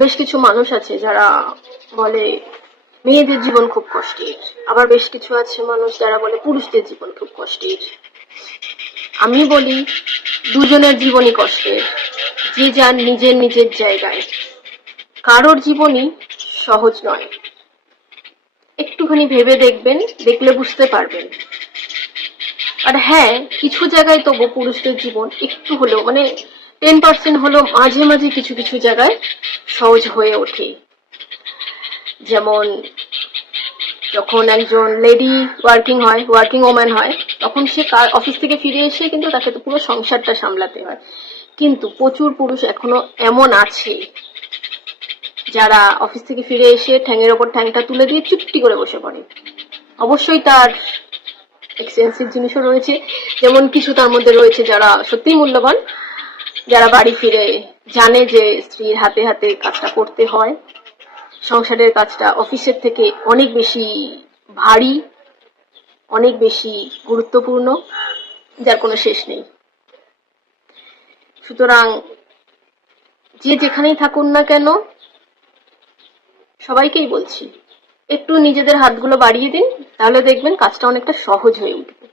বেশ কিছু মানুষ আছে যারা বলে মেয়েদের জীবন খুব কষ্টের, আবার বেশ কিছু আছে মানুষ যারা বলে পুরুষদের জীবন খুব কষ্টের। আমি বলি দুজনের জীবনই কষ্টের, যে যার নিজের নিজের জায়গায়। কারোর জীবনই সহজ নয়। একটুখানি ভেবে দেখবেন, দেখলে বুঝতে পারবেন। আর হ্যাঁ, কিছু জায়গায় তবু পুরুষদের জীবন একটু হলেও, মানে 10% হলেও মাঝে মাঝে কিছু কিছু জায়গায় সহজ হয়ে ওঠে। যেমন যখন একজন লেডি ওয়ার্কিং ওম্যান হয়, তখন সে অফিস থেকে ফিরে এসে কিন্তু তাকে তো পুরো সংসারটা সামলাতে হয়। কিন্তু প্রচুর পুরুষ এখনো এমন আছে যারা অফিস থেকে ফিরে এসে ঠ্যাঙের ওপর ঠ্যাংটা তুলে দিয়ে চুপটি করে বসে পড়ে। অবশ্যই তার এক্সপেন্সিভ জিনিসও রয়েছে, যেমন কিছু তার মধ্যে রয়েছে যারা সত্যিই মূল্যবান, যারা বাড়ি ফিরে জানে যে স্ত্রীর হাতে হাতে কাজটা করতে হয়, সংসারের কাজটা অফিসের থেকে অনেক বেশি ভারী, অনেক বেশি গুরুত্বপূর্ণ, যার কোনো শেষ নেই। সুতরাং যে যেখানেই থাকুন না কেন, সবাইকেই বলছি একটু নিজেদের হাতগুলো বাড়িয়ে দিন, তাহলে দেখবেন কাজটা অনেকটা সহজ হয়ে উঠবে।